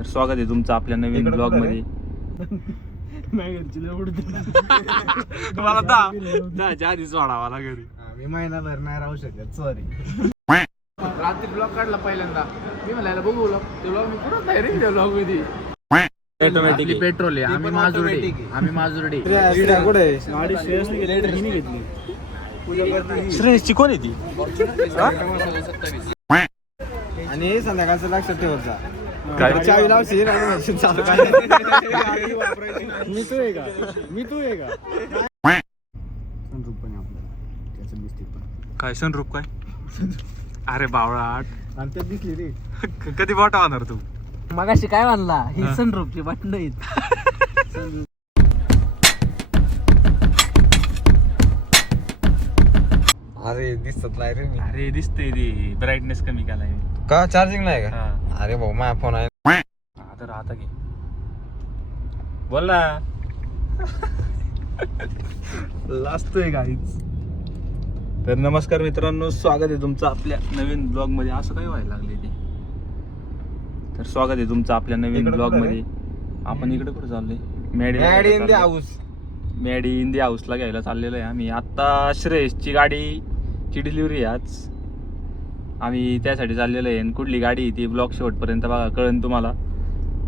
तर स्वागत आहे तुमचं आपल्या नवीन ब्लॉग मध्ये. मला आधीच वाढावा घरी. मी महिनाभर नाही राहू शकत, सॉरी. रात्री ब्लॉग काढला पहिल्यांदा, मी म्हणायला बघू ब्लॉग, ते ब्लॉग मी कुठं नाही रे त्या ब्लॉग मध्ये. ऑटोमॅटिक पेट्रोल आहे, आम्ही माजुर्डी. श्रेयसची कोण आहे ती? आणि संध्याकाळचं लक्षात ठेवायचा, काय चावी लावशील आणि म्हणशील चालू काय. मी तू आहे का सनरूप पण आपल्याला त्याचं दिसते पण काय सनरूप काय? अरे बावळाट, आणि ते दिसली रे. कधी मोठा होणार तू? मगाशी काय म्हणला, ही सनरूपची बटन आहेत. अरे दिसत नाही रे मी. अरे दिसतंय ती ब्राईटनेस कमी केलाय का चार्जिंग नाही का? हा. अरे भाऊ माझा फोन आहे. तर आता घे, बोल ना. लाजतोय काहीच. तर नमस्कार मित्रांनो, स्वागत आहे तुमचं आपल्या नवीन ब्लॉग मध्ये. असं काय व्हायला लागले ते? तर स्वागत आहे तुमचं आपल्या नवीन ब्लॉग मध्ये. आपण इकडे कुठे चाललोय? मॅडी इन दी हाऊसला घ्यायला चाललेलो आहे आम्ही. आता श्रेयसची गाडीची डिलिव्हरी आहे आज. आम्ही त्यासाठी चाललेलो आहे. आणि कुठली गाडी आहे ती ब्लॉग शेवटपर्यंत बघा, कळेल तुम्हाला.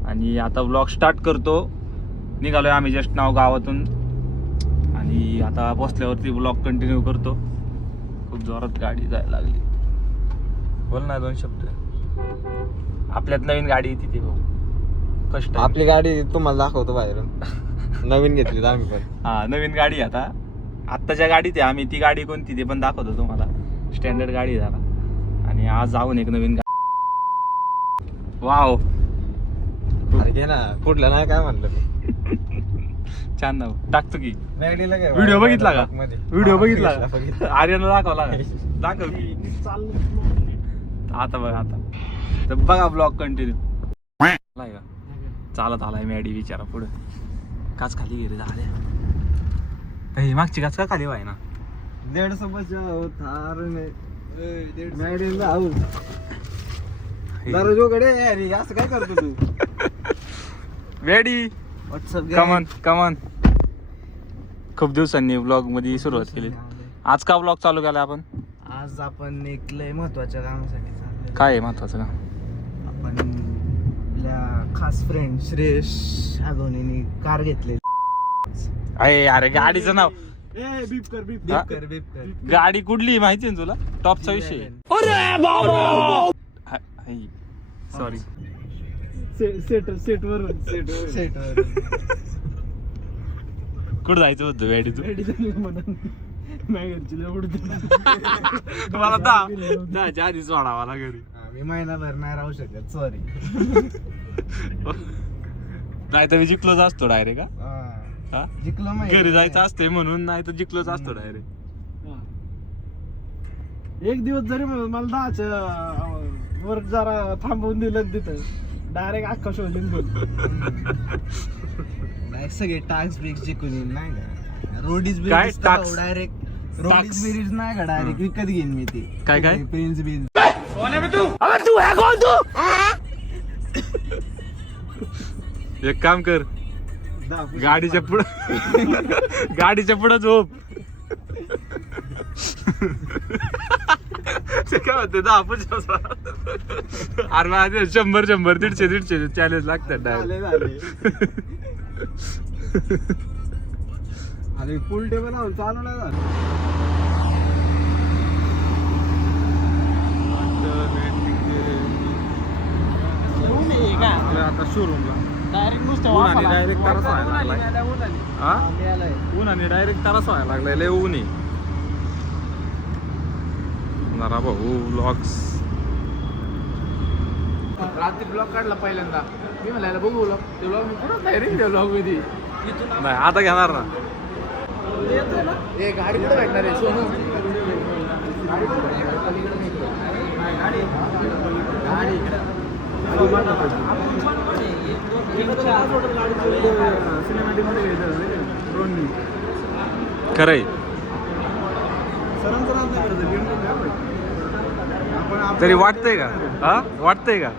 आणि आता ब्लॉग स्टार्ट करतो. निघालोय आम्ही जस्ट नाव गावातून, आणि आता पोचल्यावरती ब्लॉग कंटिन्यू करतो. खूप जोरात गाडी जायला लागली. बोल ना दोन शब्द. आपल्यात नवीन गाडी आहे तिथे भाऊ, कष्ट. आपली गाडी तुम्हाला दाखवतो बाहेरून. नवीन घेतली आम्ही पण. हा, नवीन गाडी आहे आता. आत्ताच्या गाडीत आहे आम्ही. ती गाडी कोणती ते पण दाखवतो तुम्हाला. स्टँडर्ड गाडी आहे जरा. आणि आज जाऊन एक नवीन गाडी. वाव, अरे घे ना, कुठलं नाही काय म्हणलं मी. छान नाव टाकतो की. गाडीला काय व्हिडिओ बघितला का? मध्ये. व्हिडिओ बघितला हा, का? आर्यनला दाखवला का? दाखव की. आता बघा, आता तर बघा ब्लॉग कंटिन्यू. चालत आलाय मॅडी विचारा पुढे. काच खाली गेले झाले. मागची काच का खाली व्हाय ना? 150 थार में मॅड इन द हाऊस. दररोजकडे अरे असं काय करतो तू? मॅडी व्हॉट्सअप कमन कमन. खूप दिवसांनी ब्लॉग मध्ये सुरुवात केली. आज का ब्लॉग चालू केला आपण? आज आपण एक लय महत्वाच्या कामासाठी चाललोय. काय आहे महत्वाचं का? आपण आपल्या खास फ्रेंड श्रेयस आगोनीने कार घेतली. अरे गाडीचं नाव बीप कर बीप हा? कर बीप कर. गाडी कुठली माहिती आहे तुला? टॉपचा विषय. सॉरी. सेट वर कुठं जायचं होतं गाडी तू? मला दहाच्या आधीच वाढावा ना घरी. मी महिनाभर नाही राहू शकत, सॉरी. नाही तर मी जिंकलोच असतो डायरेक्ट. हा, जिंकलो घरी जायचं असते म्हणून. नाही तर जिंकलोच असतो डायरेक्ट. एक दिवस जरी मला 10च्या वर जरा थांबवून दिलं तिथं, डायरेक्ट अख्खा शोधून बोल. सगळे टास्क ब्रिक्स जिंकून येईल नाही का? रोडीज काय bridge task? Direct Roadies bridge नाही का? डायरेक्ट विकत घेईन मी ती. काय? Prince beans. एक काम कर, गाडीच्या पुढं झोप. ते काय म्हणते 10-50. अरे माझे 100 150 चॅलेंज लागतात डायरेक्ट. अरे फुल टेबल आहोत, चालू नाही झालं. आता शोरूमला डायरेक्ट नुसतं उन्हाने डायरेक्ट तरस व्हायला लागलाय. हा, उन्हाने डायरेक्ट तरस व्हायला लागलाय. लय ऊन आहे जरा भाऊ. व्लॉग्स रात्री ब्लॉग काढला पहिल्यांदा, मी म्हणायला बघू ब्लॉग, ते ब्लॉग मी कुठं नाही रे त्या ब्लॉग मध्ये. नाही आता घेणार ना. हे गाडी कुठं भेटणार आहे? सोनू गाडी सिनेमॅटिक मध्ये खरंय. सरांचं नाव नाही करत. तरी वाटतंय का? हा, वाटतंय का?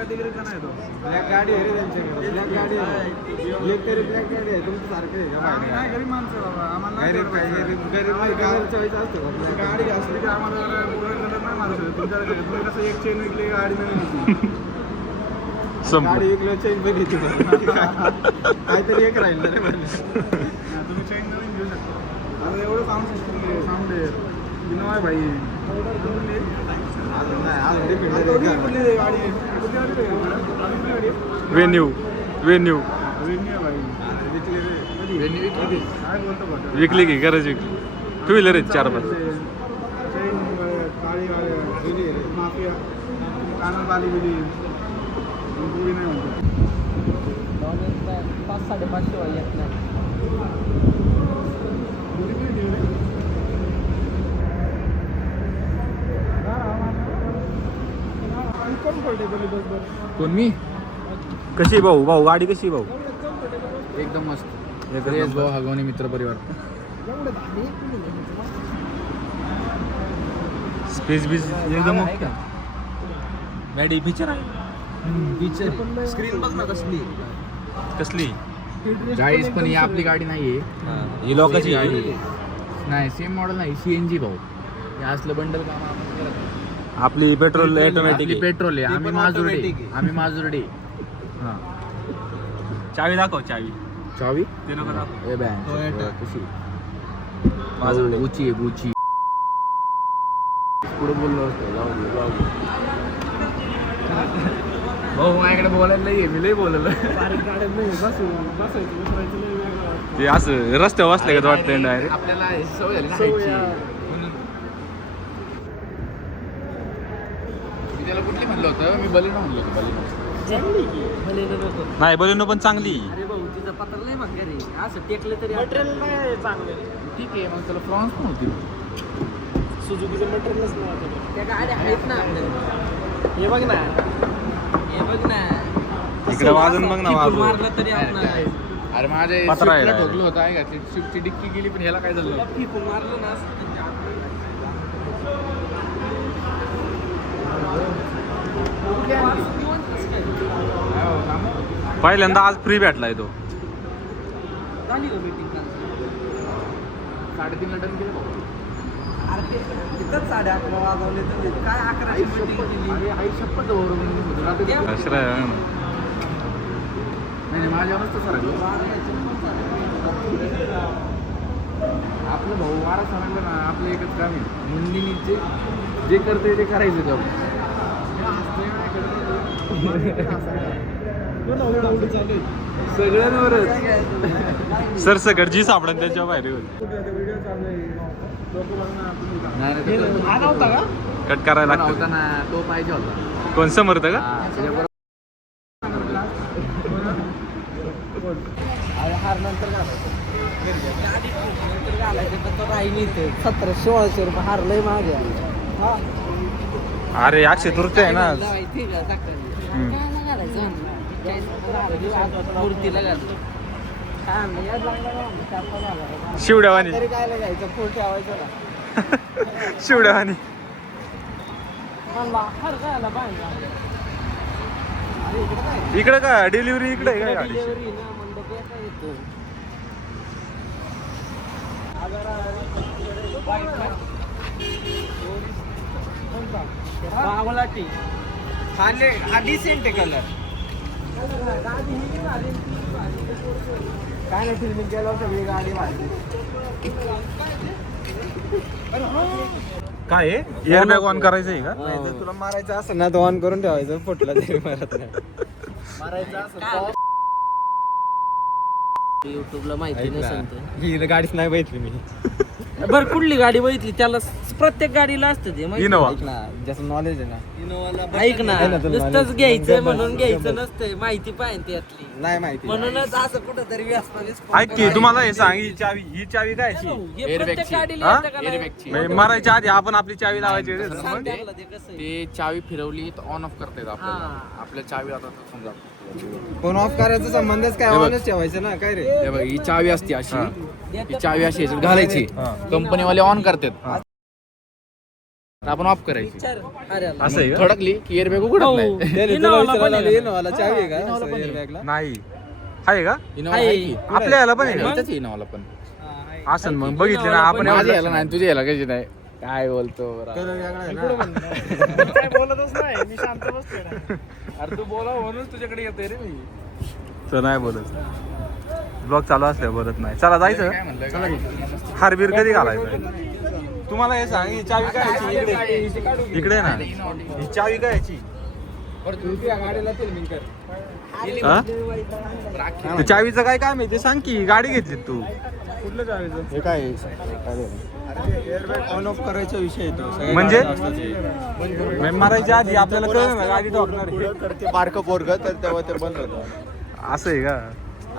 कॅटेगरीचा नाही तो. ब्लॅक गाडी आहे रे त्यांच्याकडे, ब्लॅक गाडी आहे. एक तरी ब्लॅक गाडी आहे तुमचं सारखं आहे का? आम्ही नाही गरीब माणसं आहे बाबा, आम्हाला नाही गरीब परवडत. गरीब मध्ये कलर चॉईस असतो का? गाडी असली की आम्हाला कलर नाही मारू शकत. तुमच्याकडे तुम्ही कसं एक चेन विकली गाडी नवीन होती. संपलं. गाडी विकलं चेन बघितली काहीतरी एक राहील ना रे म्हणलं. तुम्ही चेन नवीन घेऊ शकता. आता एवढं साऊंड सिस्टम साऊंड आहे इनोवा आहे भाई. अजून नाही, अजून repeat आता झाली. कुठली गाडी आहे? कुठली गाडी आहे? कुठली गाडी आहे? वेन्यू वेगळी आहे भाई. विकली रे. काय बोलतो बघ. विकली की गरज विकली. टू व्हीलर आहेत 4-5. चेन काळी गाडी माफिया कानात आली गेली पुरी नाही म्हणतो. 500-550 येत नाही. कम्फर्टेबल बस बस. कोण मी? कशी आहे भाऊ? भाऊ गाडी कशी आहे भाऊ? एकदम मस्त. एकच रेस नंबर. भाऊ हगवणे मित्र परिवार. स्पेस बीस एकदम ओके. गाडी फीचर आहे. स्क्रीन बघ ना कसली. कसली? गाईस पण ही आपली गाडी नाहीये. ही लोकांची गाडी गाडी. नाही, सेम मॉडेल नाही, CNG भाऊ. हे असलं बंडल काम आपण करत नाही. आपली पेट्रोल आपली ऑटोमॅटिक. पेट्रोल आहे. आम्ही पण माजुर्डे. automatic आहे. आम्ही माजुर्डे. चावी दाखव चावी. चावी ते नको दाखव. ए बँक Toyota. कशी माजुर्डे. गुची आहे गुची. पुढे बोललो असतो जाऊ दे. भाऊ माझ्याकडे बोलायला नाहीये, मी लई बोललो. बारीक गाड्या नाही बसायचं बसरायचं लय वेगळं. ते असं रस्त्यावर बसले का वाटतं डायरेक्ट. आपल्याला सवय झाली ना सवय खायची. आहे. म्हणून. मी त्याला कुठली म्हणलं होतं? मी बलिनो म्हणलं होतं, बलिनो. भलेलं नको. नाही बलिनो पण चांगली. अरे भाऊ तिचा पत्र नाही मग घरी असं टेकलं तरी मटेरियल नाही चांगलं. ठीक आहे, मग त्याला प्रॉन्स पण होती. सुझुकीचं मटेरियलच नाही आपल्याकडे. त्या गाड्या आहेत ना आपल्याला. हे बघ ना. हे बघ ना. इकडे वाजून बघ ना किपून वाजून. मारलं तरी आपण अरे माझ्या पत्रा आहे. स्विफ्टला ठोकलं होतं आहे का? स्विफ्टची डिक्की गेली, पण ह्याला काय झालं? किपून मारलं ना असं त्यांच्या पहिल्यांदा आज फ्री भेटलाय तो. झाली का मीटिंग 3.5 टन केलं भाऊ. तिथंच 11:30 वाजवले तर काय 11ची मीटिंग केली. अरे आई शपथ वरून होतं. रात्री आश्रय आहे ना. नाही माझ्यावरच तर सरकलो. आपलं भाऊ वारा सांगितलं ना, आपलं एकच काम आहे. नंदिनीचे जे करते ते करायचं काम. सगळ्यांवरच. सरसकट जी सापडन त्याच्या बाहेर येऊन. व्हिडिओ चालू आहे. लोक बघणार तुम्ही. नाही, हा नव्हता का? कट करायला होता लागतं. ना, तो पाहिजे होता. कोण समर्थ का? हा, त्याच्याबरोबर अरे हार नंतर घालायचं. नंतर घालायचं पण तो राहील इथे 1700-1600 रुपये हार लय महाग आहे. हा. अरे अक्षय तृतीय आहे ना आज. माहिती का सकाळी. हम्म. काय घालायचं मूर्तीला घालतो. काय म्हणलं, याद लागला ना म्हणलं, 4-5 हजार. शिवड्यावानी. तरी काय घ्यायचं फुल ठेवायचं ना. शिवड्यावानी. म्हणला हार घालायला पाहिजे. अरे इकडे काय? इकडे का डिलिव्हरी इकडे आहे का गाडीची? डिलिव्हरी ना मंडप येता येतो. बावलाटी हा डिसेंट आहे कलर. काय नाही फिल्मिंग केलं सगळी गाडी मारली. काय आहे एअरबॅग ऑन करायचं आहे का? नाही जर तुला मारायचं असेल ना तो ऑन करून ठेवायचं, फुटला तरी मारत नाही. मारायचं असेल तर युट्यूबला माहिती नसेल तर. ही गाडीच नाही बघितली मी. बरं कुठली गाडी बघितली त्याला प्रत्येक गाडीला असतं ते माहिती इनोवा. ऐक ना, ज्याचं नॉलेज आहे ना. ऐक ना, आहे ना तुला नुसतंच knowledge? घ्यायचं म्हणून घ्यायचं नसतंय, माहिती पाहिजे त्यातली. नाही माहिती. म्हणूनच असं कुठंतरी ऐक की तुम्हाला हे सांग, ही चावी काय अशी? प्रत्येक Airbag गाडीला हा? येतं का नाही? Airbag. म्हणजे मारायच्या आधी आपण आपली चावी लावायची. सांग त्याला ते कसं आहे. ते चावी फिरवली तर ऑन ऑफ करता येतं आपल्याला. हा. आपल्या चावी आता समजा फोन ऑफ करायचा संबंधच काय, हे बघ. ऑनच ठेवायचं ना काय रे. हे बघ, ही चावी असते अशी. हा. ही चावी अशी याच्यात घालायची. हा. कंपनीवाले ऑन करतात. आपण ऑफ करायची. असं आहे का? थोडकली की एअरबॅग उघडत नाही. इनोवाला चावी आहे का एअरबॅगला? नाही आहे का इनोवा आहे की? आपल्या याला पण आहे का? इथंच आहे इनोवाला पण. असं मग बघितले ना आपण माझ्या याला एवढं नाही तुझ्या याला कशी नाही. काय बोलतो बरं. काय बोलतच नाही, मी शांत बसतोय ना. अरे तू बोला म्हणून तुझ्याकडे येतोय रे मी. तर नाही बोलत ब्लॉग चालू असल्या बोलत नाही. चला काय जायचं म्हणलं? हारबीर कधी घालायचं तुम्हाला हे सांग ही चावी काय याची? इकडे आहे ना ही चावी काय याची हा? ते चावीचं काय काम आहे ते सांग की गाडी घेतली तू कुठलं चावीचं? हे काय एअरबॅग ऑन ऑफ करायचा विषय येतो म्हणजे मारायच्या आधी आपल्याला कळलं ना गाडी ठोकणार आहे. तर ते बारकं पोरग तर तेव्हा ते बंद होतं. असं आहे का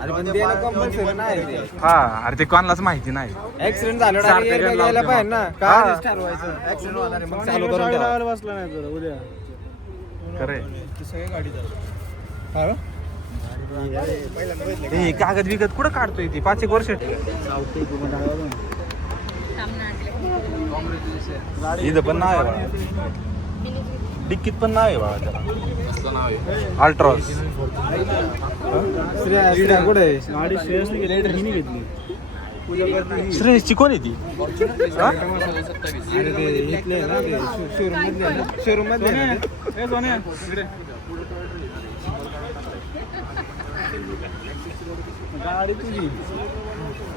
अरे पण देणं कंपल्सरी नाही ते. हा अरे ते कोणालाच माहिती नाही ऍक्सिडेंट झालं सारखं direct airbag लावते यायला मग. पाहिजे ना हा. काय ठरवायचं ऍक्सिडेंट होणार आहे, मग चालू करून चावी द्यावं. लावायला बसला नाही तर उद्या. खरे सगळी गाडी हे कागद बिगद कुठं काढतोय ती 5 एक वर्ष इथं पण नाव आहे बाळा. डिक्कीत पण नाव आहे बाळा त्याला अल्ट्रॉस श्रेया कुठे आहे? गाडी श्रेयसने घेतली, हिने घेतली. श्रेयसची कोण आहे ती हा? अरे ते इथले आहे ना ते शोरूम मधले आहे ना? शोरूम मधले आहे ना ते? ए, सोन्या, इकडे. गाडी तुझी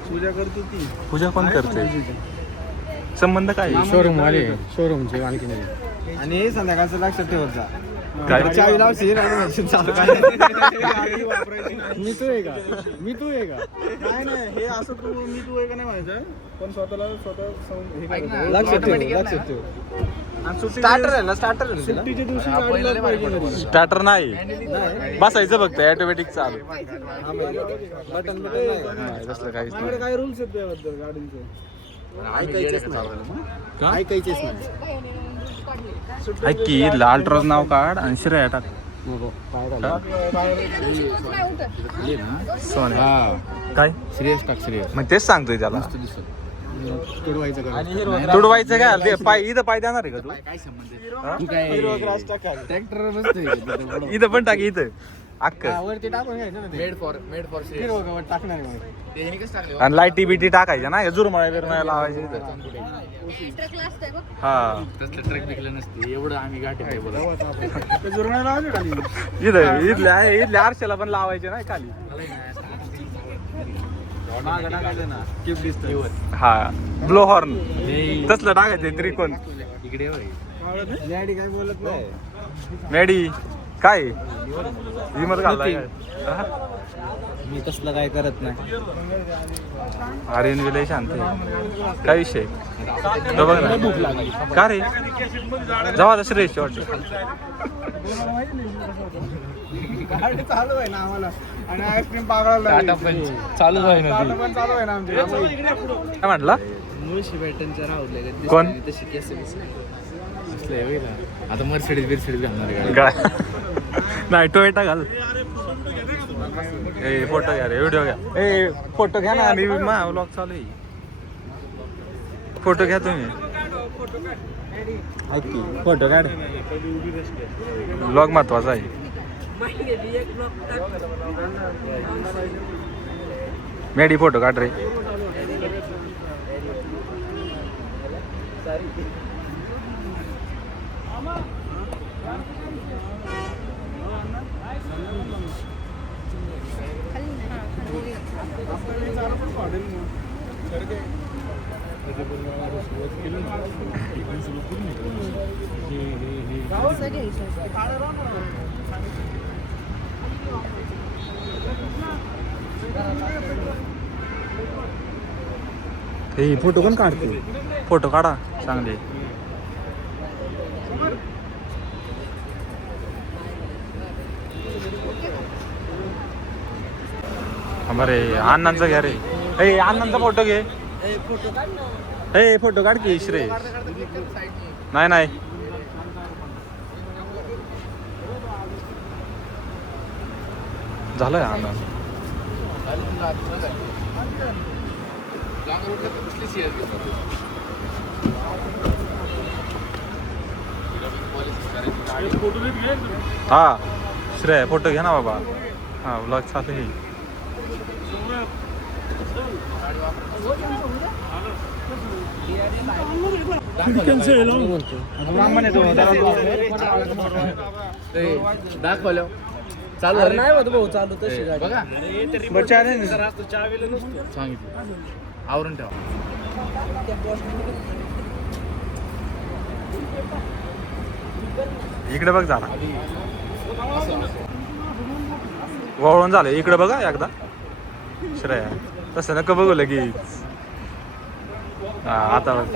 पूजा करतो ती. पूजा कोण करते संबंध काय शोरूम वाले शोरूमचे आणखी नाही. आणि संध्याकाळचं लक्षात ठेवत जा. काय? चावी लावशील आणि म्हणशील चालू काय गाडी वापरायची नाही. मी तू आहे का? मी तू आहे का? नाही नाही, हे असं तू मी तू आहे का नाही म्हणायचं, पण स्वतः हे करायचं. लक्षात ठेव लक्षात ठेव. आणि सुट्टी- स्टार्टर आहे ना स्टार्टर आहे ना तिला? सुट्टीच्या दिवशी गाडीला पाहिजे घरी. स्टार्टर नाही बसायचं फक्त ऑटोमॅटिक चालू बटन नाही, तसलं काहीच माझ्याकडे नाही काय रूल्स आहेत त्याबद्दल गाडींचे? ऐकायचेच नाही. ऐकायचेच नाही. ऐक की अल्ट्रॉस नाव काढ आणि श्रेया टाक नको काय झालं? सोन्या काय श्रेयस टाक श्रेयस. मग तेच सांगतोय त्याला तुडवायचं का? तुडवायचं काय ते पाय इथं पाय देणार आहे का तू काय संबंध आहे? हा? तू काय ट्रॅक्टर नसतोय इथं पण टाक इथं अक्क वरती टाकून घ्यायचं ना ते. Made for Shreyas. हिरवं गवत टाकणार आहे मग. ते ह्याने कसं टाकले? आणि लाईटी बिटी टाकायच्या ना जुरमळ्या बिरमळ्या लावायच्या इथं हा तसलं ट्रॅक विकलं नसते एवढं आम्ही गाठी नाही बोलत. ते जुर्माना लावायचे खाली. इथल्या आरशाला पण लावायचे ना खाली मागं टाकायचं ना किप दिसतं. हा ब्लो हॉर्न तसलं टाकायचं त्रिकोण इकडे होय. डॅडी काय बोलत नाही. मॅडी काय विमत घाललाय काय हा? मी तसलं काय करत नाही. अरे विलय शांत आहे. काय विषय तो बघ ना का रे जवा श्रेष्ठ वाटत गाडी चालू आहे ना आम्हाला आणि आईस्क्रीम पागळायला टाटा पंच चालूच आहे ना टाटा पण चालू आहे ना आमची. काय म्हटला मुळशी बॅटनच्या राहुल कोण तशी केस असलं होय ना. आता मर्सिडीज बिर्सिडीज घालणार गाडी. काय नाही टोयोटा घाल ए फोटो घ्या रे व्हिडिओ घ्या ए फोटो घ्या ना मी व्लॉग चालू आहे फोटो घ्या तुम्ही फोटो काढ. व्लॉग महत्वाचा आहे मॅडी फोटो काढ रे हे फोटो कोण काढते फोटो काढा चांगले बरे अण्णांचा घ्या रे ए अण्णांचा फोटो घे ए फोटो काढ की श्रेय नाही नाही झालंय अण्णा हा श्रेय फोटो घे ना बाबा. हा ब्लॉग चालू आहे. दाखवलं चालू अरे नाही होत भाऊ चालू तशी गाडी. बघा सांगितलं आवरून ठेवा. इकडे बघ जरा वळून झालं. इकडे बघा एकदा श्रेया. तसं नका बघू लगेच. हा आता बघ.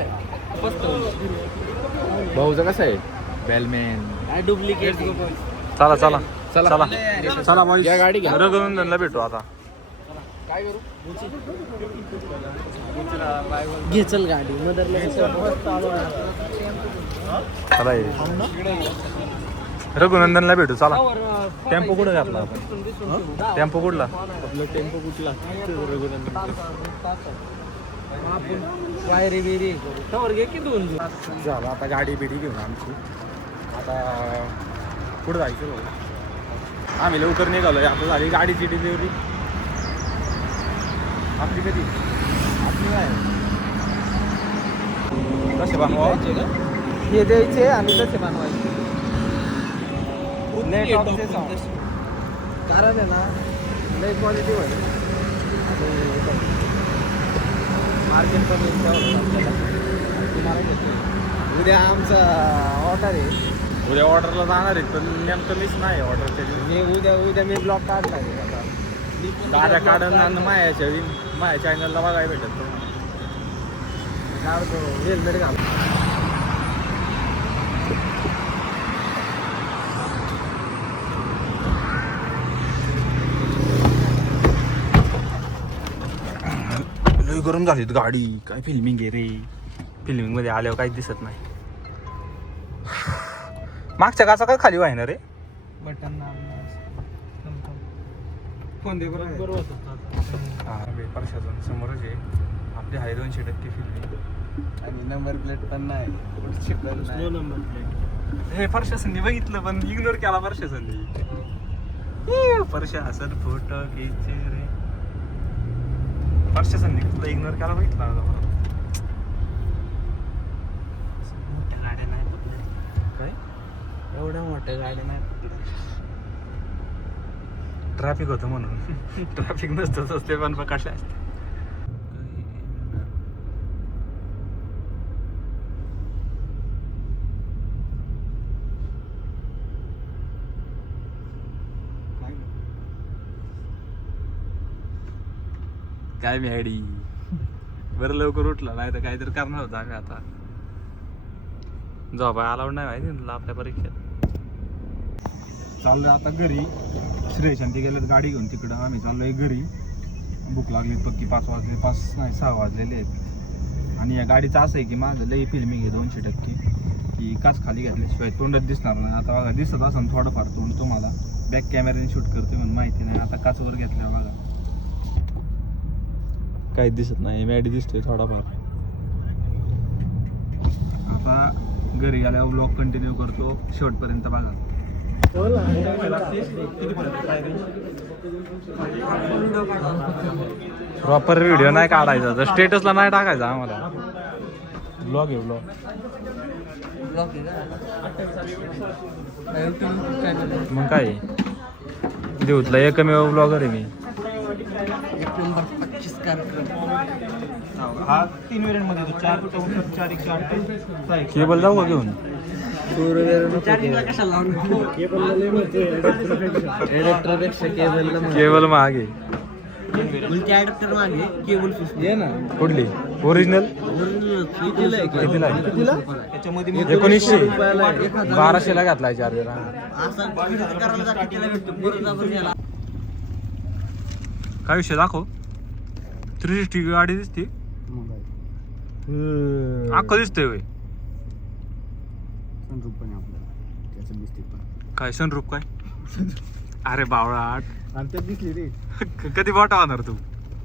भाऊचं कसं आहे बेलमॅन. डुप्लिकेट चला चला चला. चला चला मग या गाडी घ्या. रघुनंदनला भेटू आता. काय करू घेचल गाडी मदरला चला ये. रघुनंदनला भेटू चला. टेम्पो कुठं घातला आपण? टेम्पो कुठला? आपलं टेम्पो कुठला वायरी बिरी कवर घे की दोन झालं आता गाडी बिडी घेऊन आमची. आता पुढं जायचं बघू. आम्ही लवकर निघालोय. आता झाली गाडीची डिलिव्हरी. आपली कधी? आपली काय कसे बनवा? हे द्यायचे आणि तसे बनवायचे. कारण आहे ना लय क्वालिटी होईल मार्केट पण उद्या आमचा ऑर्डर आहे. उद्या ऑर्डरला जाणार आहे पण नेमकं मीच नाही ऑर्डरच्या दिवशी. उद्या मी ब्लॉग काढला आहे आता. गाड्या काढून आणि माझ्या चॅनलला बघायला भेटत. काढतो हेल्मेट घाल. लई गरम झाली गाडी. काय फिल्मिंग आहे रे. फिल्मिंग मध्ये आल्यावर काहीच दिसत नाही. मागच्या काचा काय खाली व्हायना रे. बटन फोन दे बरोबर होत. हा प्रशासन समोरच आहे. आपली आहे 200% फिल्मिंग. आणि नंबर प्लेट पण नाही. नंबर प्लेट हे प्रशासनने बघितलं पण इग्नोर केला प्रशासनने. प्रशासन फोटो घ्यायचे रे. प्रशासनने तुला इग्नोर केला बघितला. मोठ्या गाड्या नाही पकडल्या. काय एवढ्या मोठ्या गाड्या नाही पकडल्या. ट्रॅफिक होतं म्हणून. ट्रॅफिक नसतं असते पण कशा असते. काय मी आयडी बरं लवकर उठला नाही तर काहीतरी करणार होता आम्ही. आता झोपाय अलाउड नाही माहिती तुला आपल्या परीक्षेत. चाललोय आता घरी. श्रेयश आणि ते गेलेत गाडी घेऊन तिकडं. आम्ही चाललोय घरी. भूक लागली पक्की. 5 वाजले. 5 नाही 6 वाजलेले आहेत. आणि या गाडीचं असं आहे की माझं लई फिल्मिंग आहे 200%. की काच खाली घातल्याशिवाय तोंडच दिसणार नाही. आता बघा दिसत असं थोडंफार तोंड तुम्हाला. बॅक कॅमेऱ्याने शूट करते म्हणून माहिती नाही. आता काचवर घेतल्यावर बघा काही दिसत नाही. मॅडी दिसतोय थोडाफार. आता घरी गेल्यावर व्लॉग कंटिन्यू करतो शेवटपर्यंत बघा. प्रॉपर व्हिडिओ नाही काढायचा तर स्टेटसला नाही टाकायचा आम्हाला. ब्लॉग आहे ब्लॉग. मग काय देऊतला एकमेव ब्लॉगर आहे मी. हा 3 वेरियंट मध्ये 4 केबल जाऊ का घेऊन. केबल मागे कुठली ओरिजिनल 1900 1200 ला घातलाय चार्जर. काय विषय दाखव. 360 गाडी दिसते. अख्खं दिसतंय होय. काय सनरूप काय. अरे बावळाट. दिसली रे. कधी बॉट होणार तू.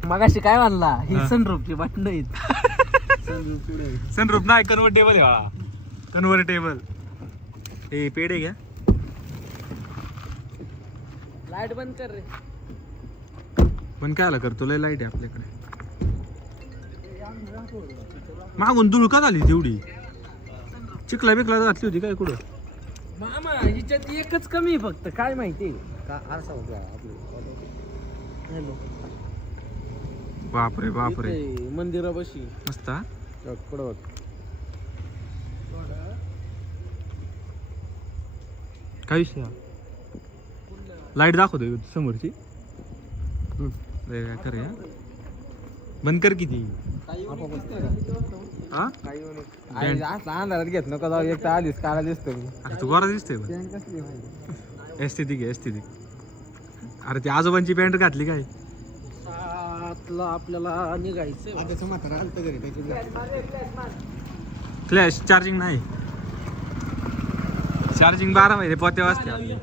मगाशी काय म्हणला ही सनरूफची बटन आहेत. सनरूप नाही कन्व्हर्टेबल आहे. कन्व्हर्टेबल हे पेढे घ्या. लाईट बंद कर रे. पण कायला करतो लय लाईट आहे आपल्याकडे. मागून धूळ का झाली तेवढी? चिखला बिकला घातली होती काय कुठं? मामा हिच्यात एकच कमी आहे फक्त, काय माहिती का आरसा होता हॅलो बापरे बापरे मंदिरापाशी मस्त हा? काय विषय लाईट दाखवतोय समोरची. लय खरं आहे, हा? बंद कर किती हा? अंधारात घेत नको जाऊ, एक तर आधीच काळा दिसतो मी. अरे तू बरा दिसतोय बघ. कसली माहिती एस्थेटिक आहे एस्थेटिक. अरे ती आजोबांची पॅन्ट घातली काय? सातला आपल्याला निघायचं. त्याचं म्हातारा आलं घरी फ्लॅश चार्जिंग नाही. चार्जिंग 12 महिने पोते वाजते आपली.